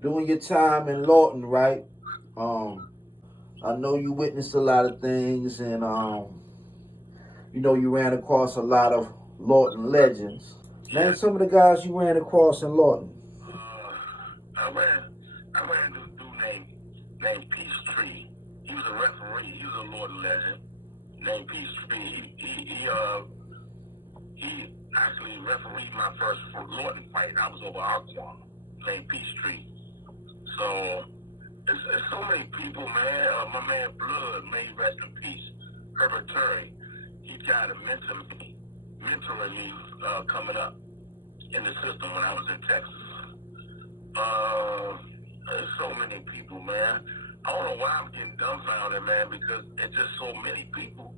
During your time in Lawton, right? Um, I know you witnessed a lot of things, and you ran across a lot of Lawton legends. Name Yeah. some of the guys you ran across in Lawton. Uh, I ran this dude named Peachtree. He was a referee. He was a Lord legend named Peachtree. He actually refereed my first Lorton fight. I was over Aquan named Peachtree. So it's so many people, man. My man Blood, may he rest in peace. Herbert Terry. He tried to mentoring me coming up in the system when I was in Texas. Uh, there's so many people, man. I don't know why I'm getting dumbfounded, man, because it's just so many people.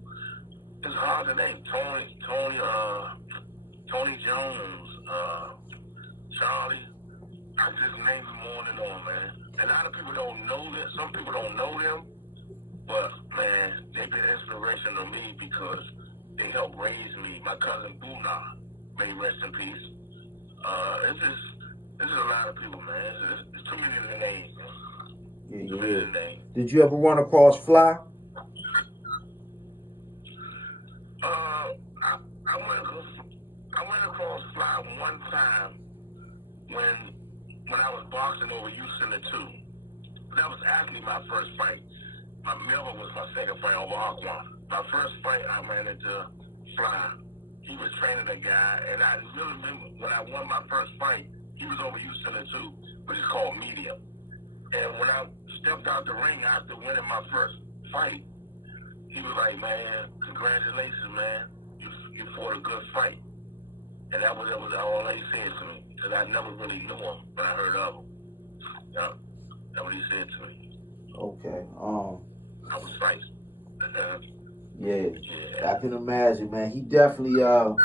It's hard to name. Tony Jones, Charlie. I just named them on and on, man. A lot of people don't know that. Some people don't know them, but man, they've been inspiration to me because they helped raise me. My cousin Buna, may he rest in peace. It's just a lot of people, man. It's too many of the names, man. Yeah, Too many yeah. of the names. Did you ever run across Fly? Uh, I, I went across Fly one time when when I was boxing over Youth Center 2. That was actually my first fight. My Melvin was my second fight over Aquan. My first fight, I ran into Fly. He was training a guy, and I really remember when I won my first fight, he was over Youth Center 2, which is called Medium. And when I stepped out the ring after winning my first fight, he was like, "Man, congratulations, man. You fought a good fight." And that was all he said to me, because I never really knew him, but I heard of him. Yeah, that's what he said to me. Okay. I was fighting. Yeah. Yeah. I can imagine, man. He definitely did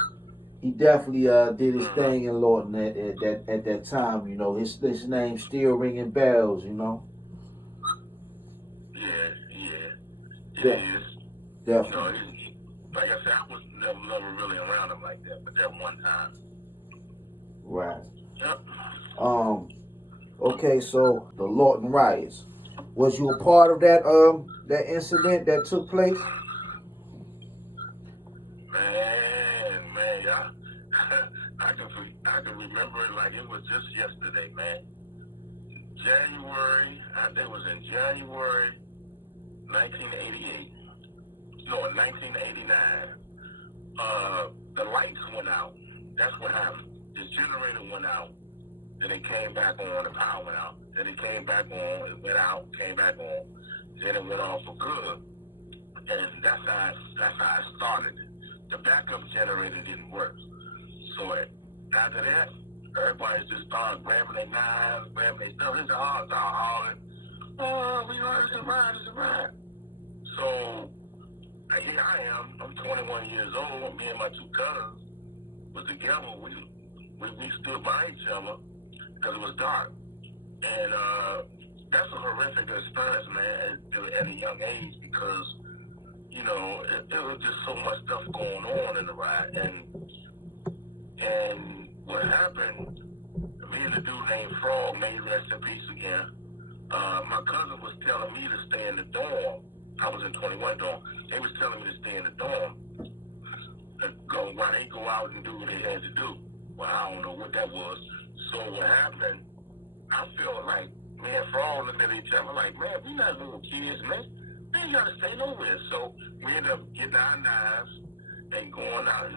his Mm-hmm. thing in Lawton at that time. His name still ringing bells. Yeah, yeah. It De- is. Definitely. Like I said, I was never really around him like that, but that one time. Right. Yep. Um. Okay. So the Lawton riots. Was you a part of that incident that took place? Man, yeah. I can remember it like it was just yesterday, man. January, I think it was in January 1988. No, in 1989. The lights went out. That's what happened. This generator went out. Then it came back on. The power went out. Then it came back on. It went out. Came back on. Then it went off for good. And that's how it started. The backup generator didn't work. So after that, everybody just started grabbing their knives, grabbing their stuff. It's hard, start hollering. Oh, we heard it's a ride. So here I am. I'm 21 years old. Me and my two cousins was together. We stood by each other because it was dark, and that's a horrific experience, man, at a young age because there was just so much stuff going on in the ride, and what happened. Me and a dude named Frog, may he rest in peace again. My cousin was telling me to stay in the dorm. I was in 21 dorm. They was telling me to stay in the dorm while they go out and do what they had to do. Well, I don't know what that was. So what happened, I felt like me and Frog looked at each other like, man, we not little kids, man. We ain't gotta stay nowhere. So we ended up getting our knives and going out,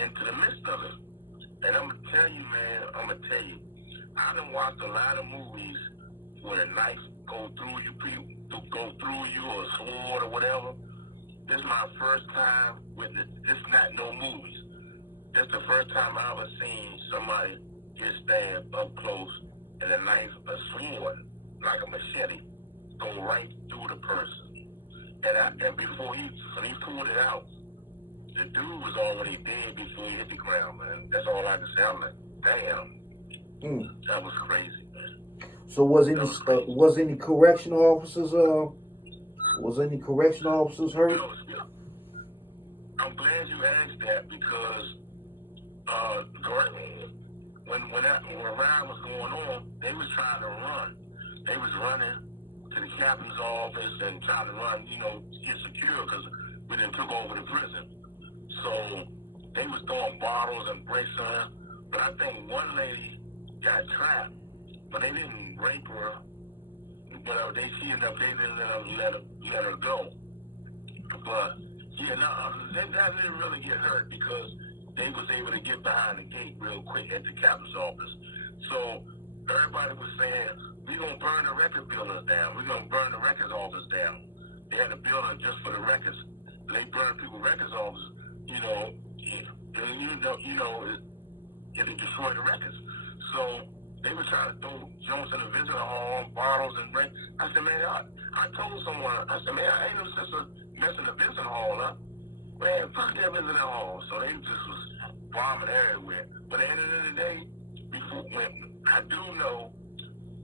into the midst of it. And I'm gonna tell you, man, I done watched a lot of movies where a knife go through you, or a sword or whatever. This is my first time with it. This is not no movies. This is the first time I ever seen somebody get stabbed up close and a sword, like a machete, go right through the person. And when he pulled it out, the dude was already dead before he hit the ground, man. That's all I can say. I'm like, damn, Mm. that was crazy, man. So was That any was crazy. was any correctional officers You hurt? know, I'm glad you asked that because when when riot was going on, they was trying to run. They was running to the captain's office and trying to run, get secure because we done took over the prison. So they was throwing bottles and bricks on her. But I think one lady got trapped, but they didn't rape her. But she ended up, they didn't let her go. But yeah, no, they didn't really get hurt because they was able to get behind the gate real quick at the captain's office. So everybody was saying, we're going to burn the record buildings down. We're going to burn the records office down. They had a building just for the records. They burned people's records office, it destroyed the records. So they were trying to throw Jones in the visitor hall, bottles and rain. I said, man, I told someone, I said, man, I ain't no sense of messing the visitor hall up. Man, fuck that visitor hall. So they just was bombing everywhere. But at the end of the day, when I do know,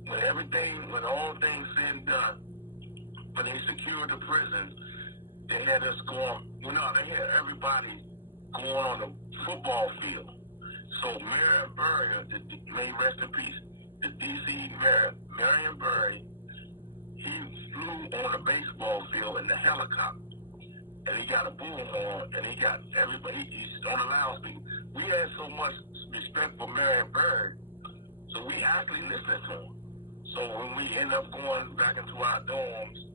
when all things said and done, when they secured the prison, they had us going, they had everybody going on the football field. So Marion Barry, may rest in peace, the D.C. mayor, Marion Barry, he flew on a baseball field in the helicopter. And he got a bullhorn, and he got everybody, he's on the loudspeaker. We had so much respect for Marion Barry, so we actually listened to him. So when we end up going back into our dorms,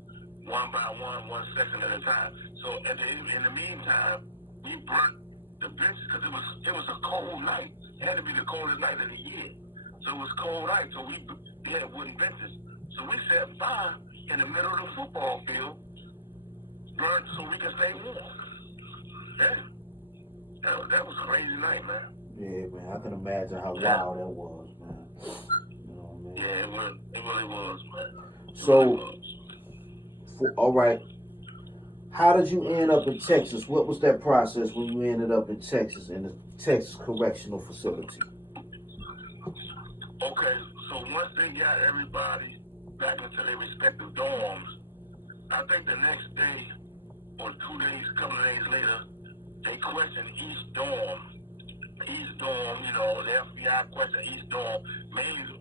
one by one section at a time. So in the meantime, we burnt the benches because it was a cold night. It had to be the coldest night of the year. So it was cold night. So we had wooden benches. So we set fire in the middle of the football field, burnt so we could stay warm. Yeah. That was a crazy night, man. Yeah, man. I can imagine how wild that was, man. Yeah, it really was, man. So, all right. How did you end up in Texas? What was that process when you ended up in Texas, in the Texas Correctional Facility? Okay, so once they got everybody back into their respective dorms, I think the next day or 2 days, a couple of days later, they questioned each dorm, the FBI questioned each dorm, mainly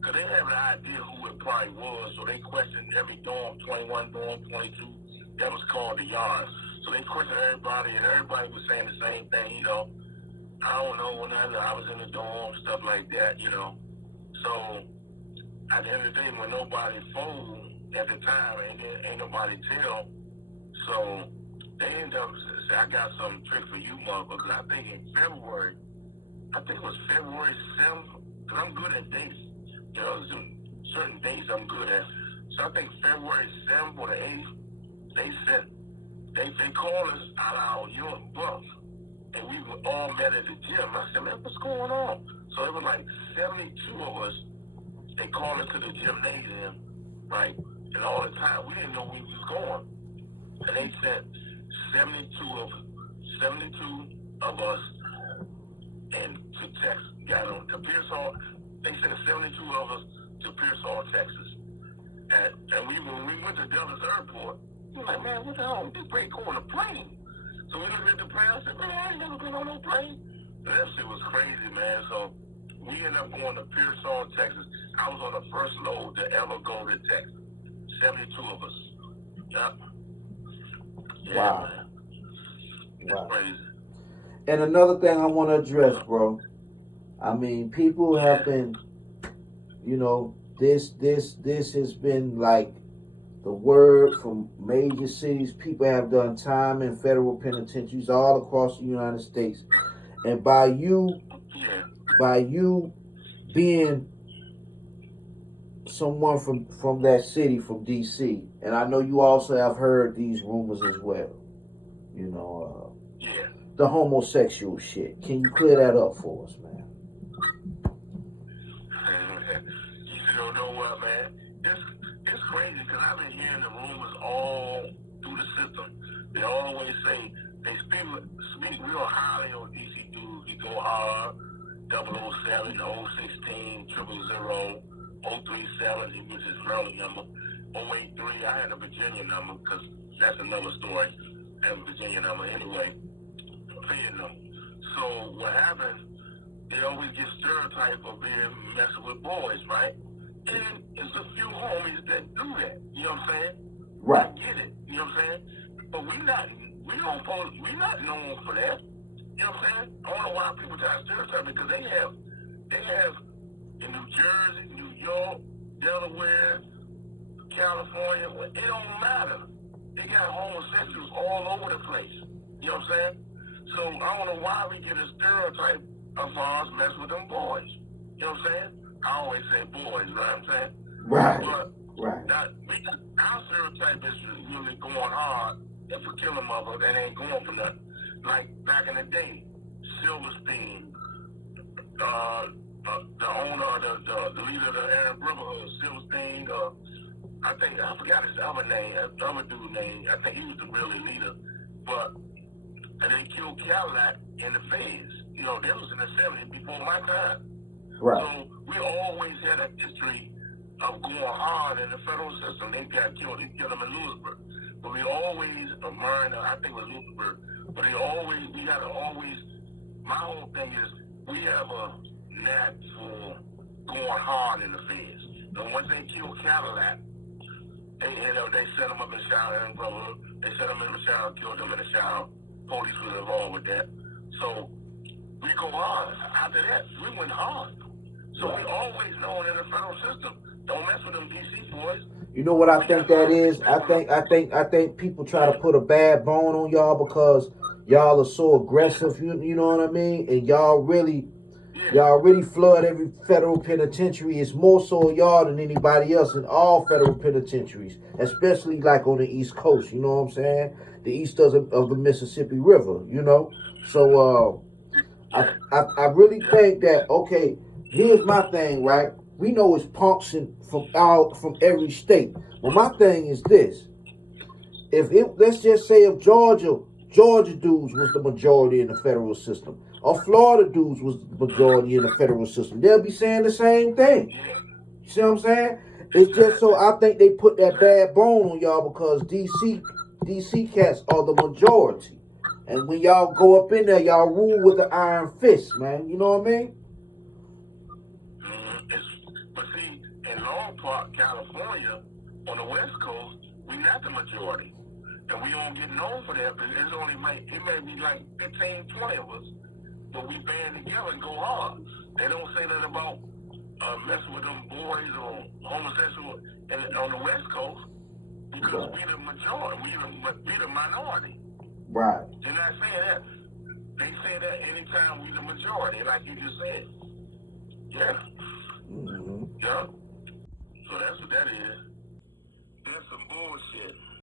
because they have an idea who it probably was, so they questioned every dorm, 21 dorm, 22, that was called the yard. So they questioned everybody, and everybody was saying the same thing, I don't know, when I was in the dorm, stuff like that, So at the end of the day, when nobody phoned at the time, and ain't nobody tell, so they ended up saying, I got some trick for you, motherfuckers. I think in February, it was February 7th, because I'm good at dates. Some certain dates I'm good at. So I think February 7th or the 8th, they called us out of our young bucks, and we were all met at the gym. I said, man, what's going on? So it was like 72 of us. They called us to the gymnasium, right? And all the time, we didn't know where we was going. And they sent 72 of us and to Texas, got on to Pearsall. They sent 72 of us to Pearsall, Texas. And when we went to Dallas Airport, we were like, man, what the hell? This break on a plane. So we looked at the plane. I said, man, I ain't never been on no plane. And that shit was crazy, man. So we ended up going to Pearsall, Texas. I was on the first load to ever go to Texas. 72 of us. Yep. Yeah, Wow. Man. It's crazy. And another thing I want to address, bro. I mean, people have been, this has been like the word from major cities. People have done time in federal penitentiaries all across the United States. And by you being someone from that city, from DC, and I know you also have heard these rumors as well, the homosexual shit. Can you clear that up for us, man? You don't know what, man? It's crazy because I've been hearing the rumors all through the system. They always say they speak real highly on DC dudes. You go hard, 007, 016, 000, 037, which is Maryland number, 083. I had a Virginia number because that's another story. I have a Virginia number anyway. So what happened they always get stereotyped of being messing with boys, right? And it's a few homies that do that. You know what I'm saying? Right. I get it. You know what I'm saying? But we not known for that. You know what I'm saying? I don't know why people try to stereotype because they have in New Jersey, New York, Delaware, California, well, it don't matter. They got homosexuals all over the place. You know what I'm saying? So I don't know why we get a stereotype of ours mess with them boys. You know what I'm saying? I always say boys, you know what I'm saying? Right. But Right. our stereotype is really going hard if a killer mother that ain't going for nothing. Like back in the day, Silverstein, the owner, the leader of the Arab Brotherhood, Silverstein, I forgot his other name, other dude's name. I think he was the really leader. But they killed Cadillac in the Feds. You know, that was in the 70s before my time. Right. So we always had a history of going hard in the federal system. They got killed. They killed them in Lewisburg. But we always, Myrna, I think it was Lewisburg, but we gotta always, my whole thing is, we have a knack for going hard in the Feds. And once they killed Cadillac, they set them up in the shower and brother. They set them in the shower, killed them in the shower. Police was involved with that. So we go hard. After that, we went hard. So we always known in the federal system, don't mess with them DC boys. You know what I think that is? I think people try to put a bad bone on y'all because y'all are so aggressive. You know what I mean? And y'all really flood every federal penitentiary. It's more so y'all than anybody else in all federal penitentiaries, especially like on the East Coast. You know what I'm saying? The east of the Mississippi River. You know, so I really think that, okay, here's my thing, right? We know it's punks from every state. But my thing is this. Let's just say if Georgia dudes was the majority in the federal system, or Florida dudes was the majority in the federal system, they'll be saying the same thing. You see what I'm saying? It's just so I think they put that bad bone on y'all because DC cats are the majority. And when y'all go up in there, y'all rule with an iron fist, man. You know what I mean? But see, in Long Park, California, on the West Coast, we not the majority. And we don't get known for that, but it may be like 15, 20 of us, but we band together and go hard. They don't say that about messing with them boys or homosexual on the West Coast because we the majority, we the minority. Right. They're not saying that. They say that anytime we the majority, like you just said. Yeah. Mm-hmm. Yeah. So that's what that is. That's some bullshit.